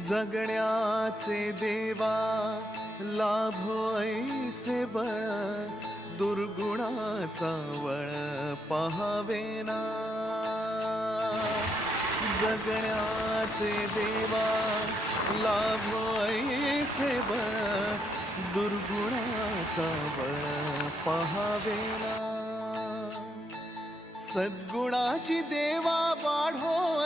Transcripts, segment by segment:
जगण्याचे देवा लाभ ऐसे बळ दुर्गुणाचा वळ पहावेना जगण्याचे देवा लाभो ऐसे बळ दुर्गुणाचा बळ पहावेना सद्गुणाची देवा वाढो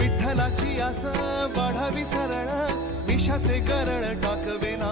विठ्ठलाची आस वाढावी सरळ विषाचे टाकवे टाकवेना